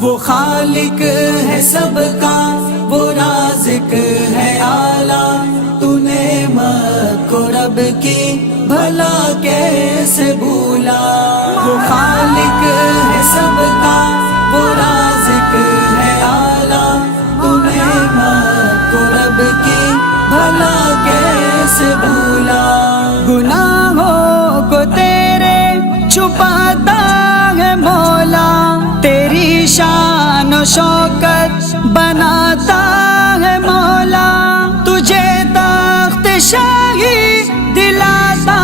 وہ خالق ہے سب کا، وہ رازق ہے اعلیٰ، تو نعمت کو رب کی بھلا کیسے بھولا۔ وہ خالق ہے سب کا، وہ رازق ہے اعلیٰ، تو نعمت کو رب کی بھلا کیسے بھولا۔ گناہوں کو تیرے چھپاتا ہے مولا، تیری شان و شوکت بناتا ہے مولا، تجھے تخت شاہی دلاتا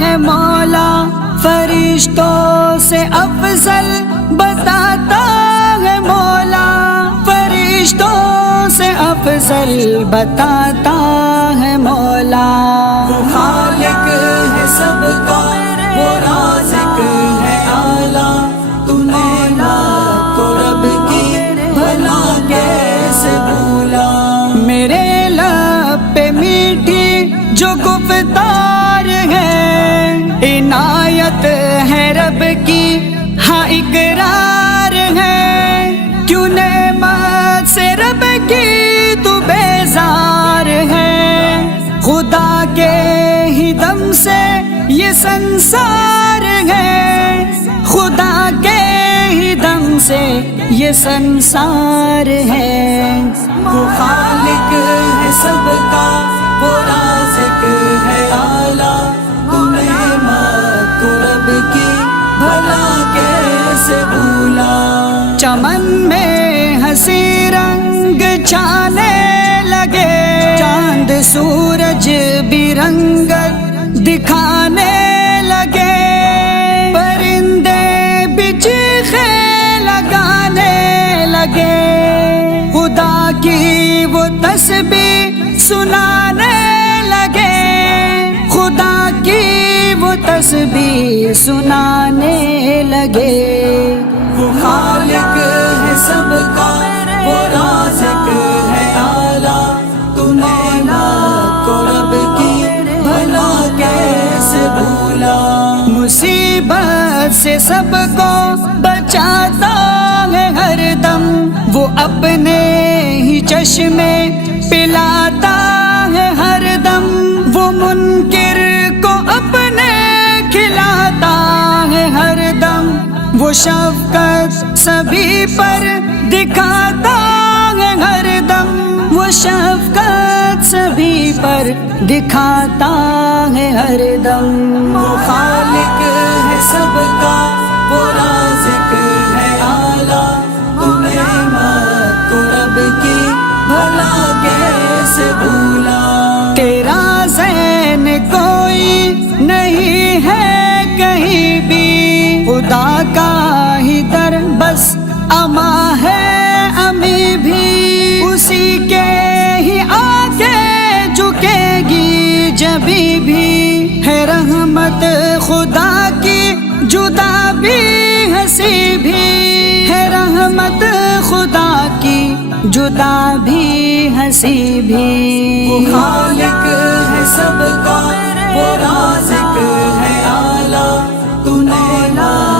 ہے مولا، فرشتوں سے افضل بتاتا ہے مولا، فرشتوں سے افضل بتاتا ہے مولا۔ وہ خالق ہے سب کا، وہ رازق ہے اعلیٰ، تو نعمت کو رب کی بھلا کیسے بھولا۔ میرے لب پہ میٹھی جو گفتار ہے، عنایت ہے رب کی ہاں اقرار ہے، کیوں نعمت سے رب کی تو بیزار ہے، خدا کے ہی دم سے یہ سنسار ہے، خدا کے ہی دم سے یہ سنسار ہے۔ وہ خالق ہے سب کا، وہ رازق ہے اعلیٰ، تو نعمت کو رب کی بھلا کیسے بھولا۔ چمن میں ہنسی رنگ چھانے لگے، چاند سورج بھی رنگت دکھانے لگے، پرندے بھی چیخیں لگانے لگے، خدا کی وہ تسبیح سنانے لگے، خدا کی وہ تسبیح سنانے لگے۔ وہ خالق ہے سب کا، وہ رازق ہے اعلیٰ، تو نعمت کو رب کی بھلا کیسے بھولا۔ مصیبت سے سب کو بچاتا ہے ہر دم، وہ اپنے ہی چشمے پلاتا ہے ہر دم، وہ منکر کو اپنے کھلاتا ہے ہر دم، وہ شفقت سبھی پر دکھاتا ہے ہر دم، وہ شفقت سبھی پر دکھاتا ہے ہر دم۔ وہ خالق ہے سب کا، وہ رازق ہے اعلیٰ، تو نعمت کو رب کی بھلا کیسے بھولا۔ تیرا زین کوئی نہیں ہے کہیں بھی، خدا کا ہی در بس اما ہے امی بھی، اسی کے ہی آگے جھکے گی جبھی بھی، ہے رحمت خدا کی جدا بھی ہنسی بھی، ہے رحمت خدا کی جدا بھی ہنسی بھی۔ وہ خالق ہے سب کا، وہ رازق ہے اعلیٰ، تو نعمت